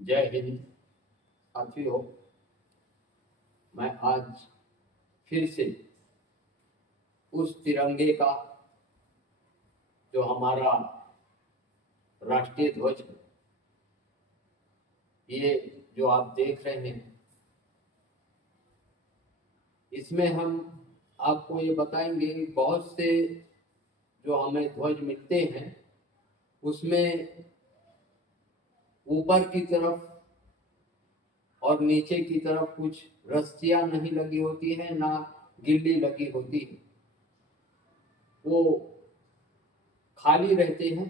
जय हिंद साथियों। मैं आज फिर से उस तिरंगे का जो हमारा राष्ट्रीय ध्वज है, ये जो आप देख रहे हैं, इसमें हम आपको ये बताएंगे कि बहुत से जो हमें ध्वज मिलते हैं उसमें ऊपर की तरफ और नीचे की तरफ कुछ रस्सियां नहीं लगी होती है, ना गिल्ली लगी होती है, वो खाली रहते हैं।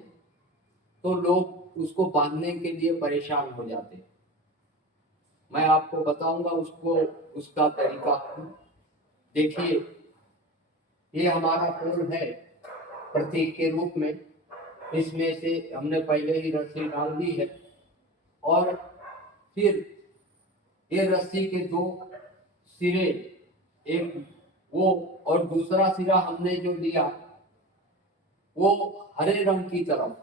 तो लोग उसको बांधने के लिए परेशान हो जाते हैं। मैं आपको बताऊंगा उसका तरीका। देखिए, ये हमारा फूल है प्रतीक के रूप में। इसमें से हमने पहले ही रस्सी डाल दी है और फिर ये रस्सी के दो सिरे, एक वो और दूसरा सिरा हमने जो लिया वो हरे रंग की तरफ,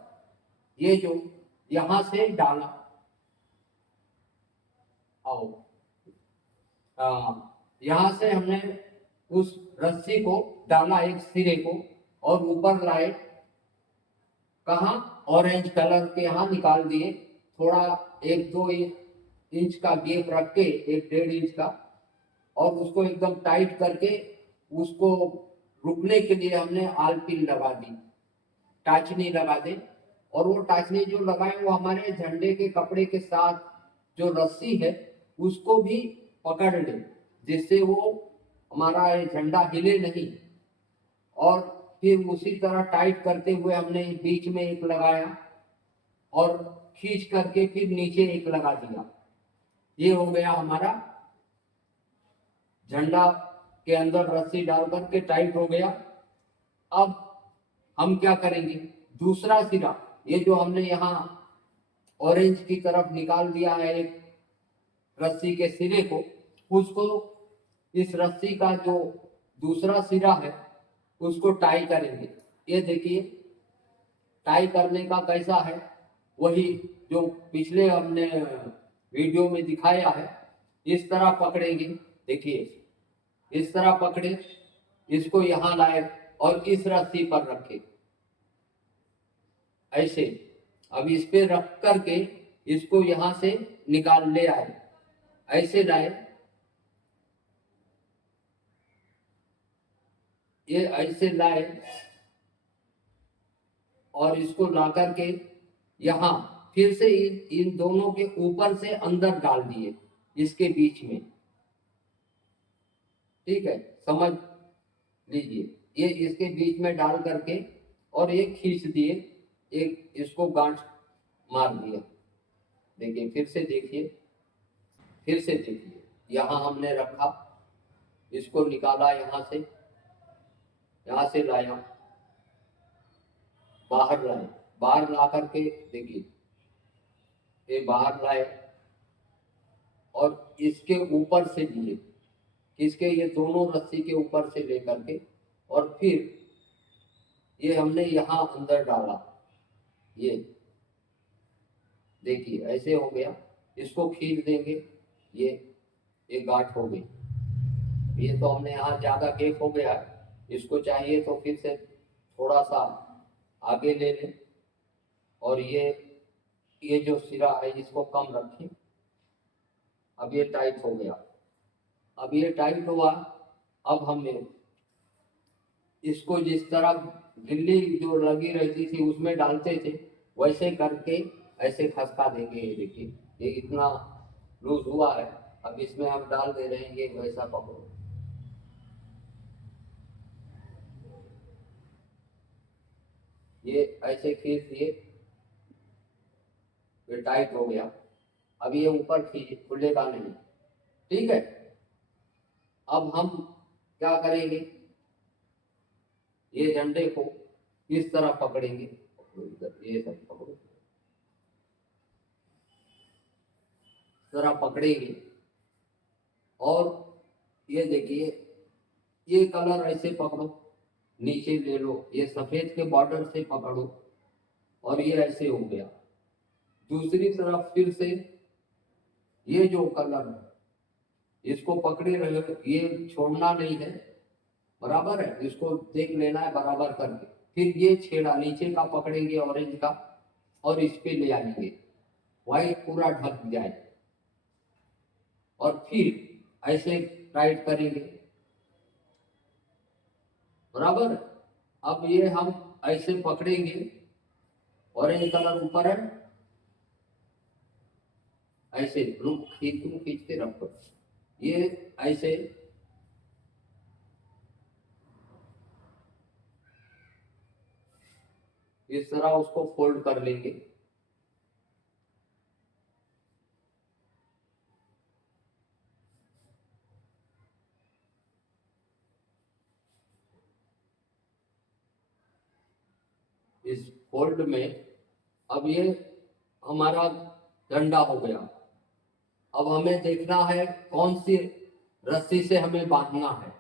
ये जो यहां से डाला। आओ, यहां से हमने उस रस्सी को डाला, एक सिरे को, और ऊपर लाए। कहा? ऑरेंज कलर के यहाँ निकाल दिए। थोड़ा 1-2 इंच का गैप रख के, 1-1.5 इंच का, और उसको एकदम टाइट करके उसको रुकने के लिए हमने आलपिन लगा दी, टाचनी लगा दे। और वो टाचनी जो लगाए वो हमारे झंडे के कपड़े के साथ जो रस्सी है उसको भी पकड़ ले, जिससे वो हमारा ये झंडा हिले नहीं। और फिर उसी तरह टाइट करते हुए हमने बीच में एक लगाया और खींच करके फिर नीचे एक लगा दिया। ये हो गया हमारा झंडा के अंदर रस्सी डाल करके टाइट हो गया। अब हम क्या करेंगे? दूसरा सिरा, ये जो हमने यहाँ ऑरेंज की तरफ निकाल दिया है एक रस्सी के सिरे को, उसको इस रस्सी का जो दूसरा सिरा है उसको टाई करेंगे। ये देखिए, टाई करने का कैसा है, वही जो पिछले हमने वीडियो में दिखाया है। इस तरह पकड़ेंगे। देखिए, इस तरह पकड़े, इसको यहाँ लाए और इस रस्सी पर रखे ऐसे। अब इस पे रख करके इसको यहाँ से निकाल ले आए, ऐसे लाए, ये ऐसे लाए और इसको ला करके यहाँ फिर से इन दोनों के ऊपर से अंदर डाल दिए, इसके बीच में। ठीक है, समझ लीजिए। ये इसके बीच में डाल करके और ये खींच दिए, एक इसको गांठ मार दिया। देखिए, फिर से देखिए, फिर से देखिए, यहाँ हमने रखा, इसको निकाला, यहाँ से लाया, बाहर लाए, बाहर ला करके देखिए, ये बाहर लाए और इसके ऊपर से लिए, इसके ये दोनों रस्सी के ऊपर से लेकर के, और फिर ये हमने यहाँ अंदर डाला। ये देखिए, ऐसे हो गया। इसको खींच देंगे, ये गांठ हो गई। ये तो हमने यहाँ ज्यादा गैप हो गया है, इसको चाहिए तो फिर से थोड़ा सा आगे ले लें और ये जो सिरा है इसको कम रखें। अब ये टाइट हो गया। अब ये टाइट हुआ। अब हमें इसको जिस तरह गिल्ली जो लगी रहती थी उसमें डालते थे, वैसे करके ऐसे खसका देंगे। ये देखिए, ये इतना लूज हुआ है। अब इसमें हम डाल दे रहे हैं, ये वैसा पकड़ो। ये ऐसे खींच दिए, ये टाइट हो गया। अब ये ऊपर खींच, खुलेगा नहीं। ठीक है, अब हम क्या करेंगे? ये झंडे को इस तरह पकड़ेंगे, ये सब पकड़ो, इस तरह पकड़ेंगे। और ये देखिए, ये कलर ऐसे पकड़ो, नीचे ले लो, ये सफेद के बॉर्डर से पकड़ो और ये ऐसे हो गया। दूसरी तरफ फिर से ये जो कलर है इसको पकड़े रहे, ये छोड़ना नहीं है, बराबर है, इसको देख लेना है बराबर करके। फिर ये छेड़ा नीचे का पकड़ेंगे ऑरेंज का और इस पे ले आएंगे, व्हाइट पूरा ढक जाए, और फिर ऐसे टाइट करेंगे, बराबर। अब ये हम ऐसे पकड़ेंगे, ऑरेंज कलर ऊपर है, ऐसे रुक खींचते रखो, ये ऐसे इस तरह उसको फोल्ड कर लेंगे। इस फोल्ड में अब ये हमारा डंडा हो गया। अब हमें देखना है कौन सी रस्सी से हमें बांधना है।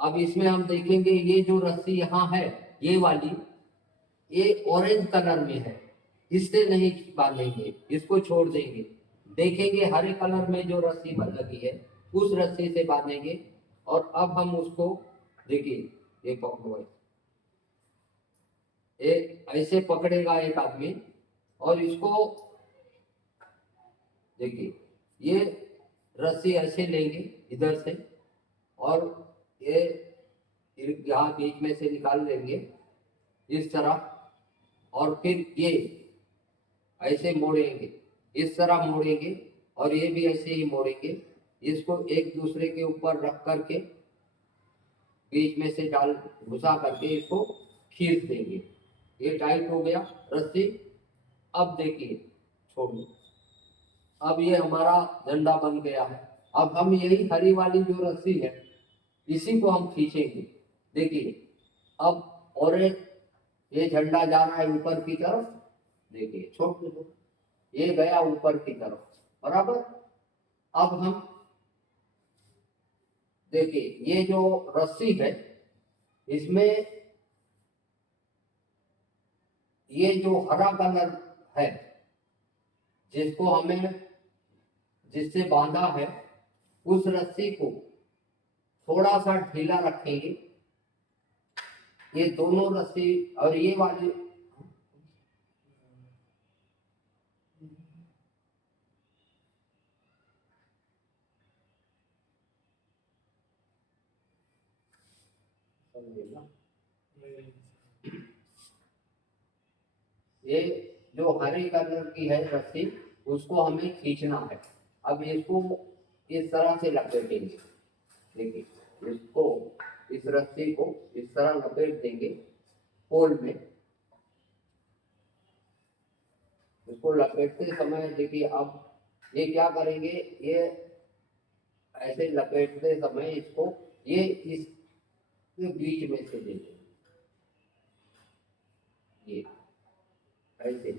अब इसमें हम देखेंगे ये जो रस्सी यहाँ है, ये वाली, ये ऑरेंज कलर में है, इससे नहीं बांधेंगे, इसको छोड़ देंगे। देखेंगे हरे कलर में जो रस्सी लगी है उस रस्सी से बांधेंगे। और अब हम उसको देखिए, ये पकड़ो, एक ऐसे पकड़ेगा एक आदमी, और इसको देखिए, ये रस्सी ऐसे लेंगे इधर से, और ये यहाँ बीच में से निकाल लेंगे इस तरह, और फिर ये ऐसे मोड़ेंगे, इस तरह मोड़ेंगे, और ये भी ऐसे ही मोड़ेंगे। इसको एक दूसरे के ऊपर रख करके बीच में से डाल घुसा करके इसको खींच देंगे। ये टाइट हो गया रस्सी। अब देखिए, छोड़ दो, अब ये हमारा झंडा बन गया है। अब हम यही हरी वाली जो रस्सी है इसी को हम खींचेंगे। देखिए, अब ऑरेंज ये झंडा जा रहा है ऊपर की तरफ, देखिए छोड़ दो, ये गया ऊपर की तरफ, बराबर। अब हम देखिए, ये जो रस्सी है इसमें ये जो हरा कलर है जिसको हमें जिससे बांधा है, उस रस्सी को थोड़ा सा ढीला रखेंगे। ये दोनों रस्सी और ये वाली ये जो हरे कलर की है रस्सी उसको हमें खींचना है। अब इसको इस तरह से लपेटेंगे, देखिए, इसको इस रस्सी को इस तरह लपेट देंगे पोल में। इसको लपेटते समय देखिए, अब ये क्या करेंगे, ये ऐसे लपेटते समय इसको ये इस बीच में से देंगे, ये ऐसे।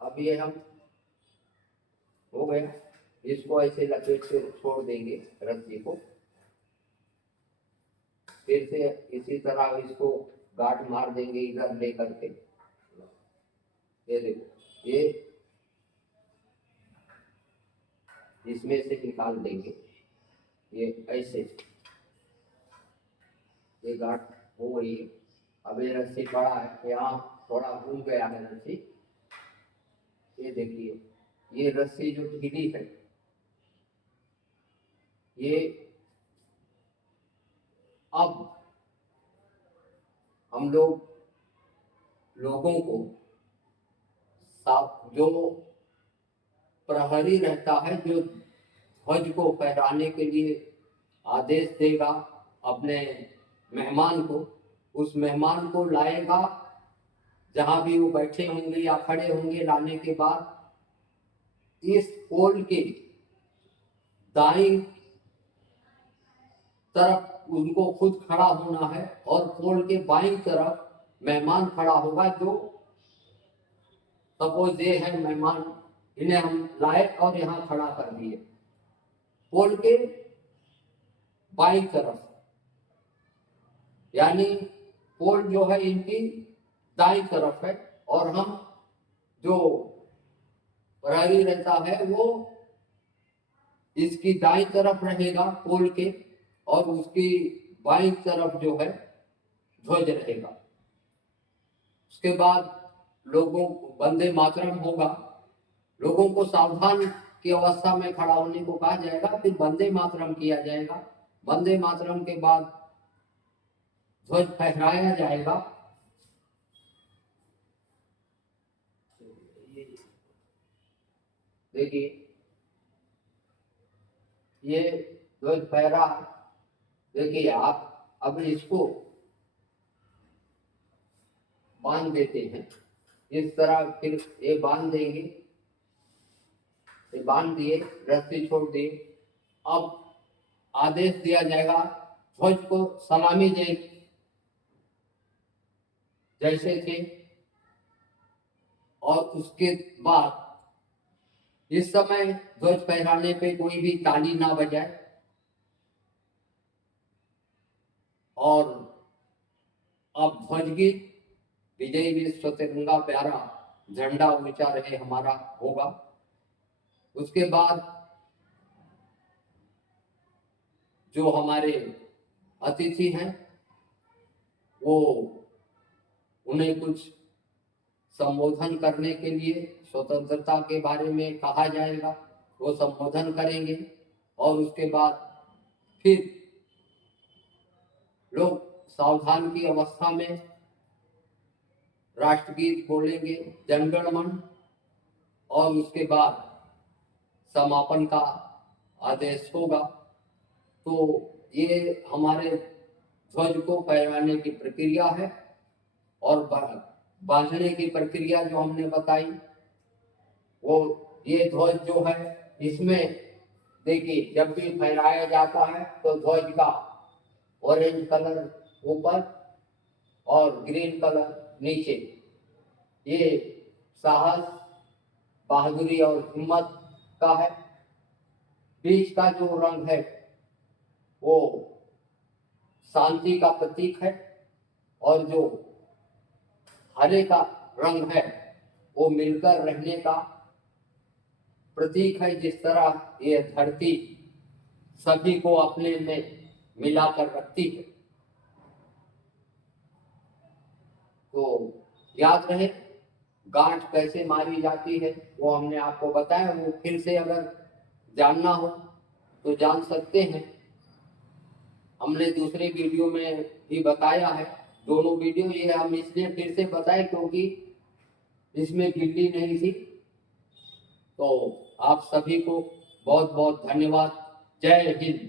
अब ये हम हो गया, इसको ऐसे लपेट के छोड़ देंगे रस्सी को। फिर से इसी तरह इसको गांठ मार देंगे इधर ले करके। ये देखो, ये इसमें से निकाल देंगे, ये ऐसे, ये गांठ हो गई है। अब ये रस्सी पड़ा है, यहाँ थोड़ा घूम गया है रस्सी। ये देखिए, ये रस्सी जो ढीली है, ये अब हम लोगों को जो प्रहरी रहता है, जो ध्वज को फहराने के लिए आदेश देगा अपने मेहमान को, उस मेहमान को लाएगा जहां भी वो बैठे होंगे या खड़े होंगे। लाने के बाद इस पोल के दाईं तरफ उनको खुद खड़ा होना है, और पोल के बाईं तरफ मेहमान खड़ा होगा। जो सपोज ये है मेहमान, इन्हें हम लाए और यहाँ खड़ा कर दिए पोल के बाईं तरफ, यानी पोल जो है इनकी दाईं तरफ है, और हम जो प्रहरी रहता है वो इसकी दाईं तरफ रहेगा पोल के, और उसकी बाईं तरफ जो है ध्वज रहेगा। उसके बाद लोगों वंदे मातरम होगा, लोगों को सावधान की अवस्था में खड़ा होने को कहा जाएगा, फिर वंदे मातरम किया जाएगा। वंदे मातरम के बाद ध्वज फहराया जाएगा। देखिए ये ध्वज फहरा, देखिए आप अब इसको बांध देते हैं इस तरह, फिर ये बांध देंगे, ये बांध दिए, रस्सी छोड़ दिए। अब आदेश दिया जाएगा ध्वज को सलामी दें जैसे थे, और उसके बाद इस समय ध्वज फहराने पे कोई भी ताली ना बजाए, और अब ध्वज गीत विजय विश्व तिरंगा प्यारा झंडा ऊंचा रहे हमारा होगा। उसके बाद जो हमारे अतिथि हैं वो उन्हें कुछ संबोधन करने के लिए स्वतंत्रता के बारे में कहा जाएगा, वो संबोधन करेंगे। और उसके बाद फिर लोग सावधान की अवस्था में राष्ट्रगीत बोलेंगे, जनगण मन, और उसके बाद समापन का आदेश होगा। तो ये हमारे ध्वज को फहराने की प्रक्रिया है। और बांधने की प्रक्रिया जो हमने बताई, वो ये ध्वज जो है इसमें देखिए जब भी फहराया जाता है तो ध्वज का ऑरेंज कलर ऊपर और ग्रीन कलर नीचे, ये साहस, बहादुरी और हिम्मत का है। बीच का जो रंग है वो शांति का प्रतीक है, और जो हरे का रंग है वो मिलकर रहने का प्रतीक है। जिस तरह ये धरती सभी को अपने में मिलाकर रखती है। तो याद रहे गांठ कैसे मारी जाती है वो हमने आपको बताया, वो फिर से अगर जानना हो तो जान सकते हैं। हमने दूसरे वीडियो में भी बताया है, दोनों वीडियो ये हम इसलिए फिर से बताए क्योंकि इसमें गिल्ली नहीं थी। तो आप सभी को बहुत बहुत धन्यवाद। जय हिंद।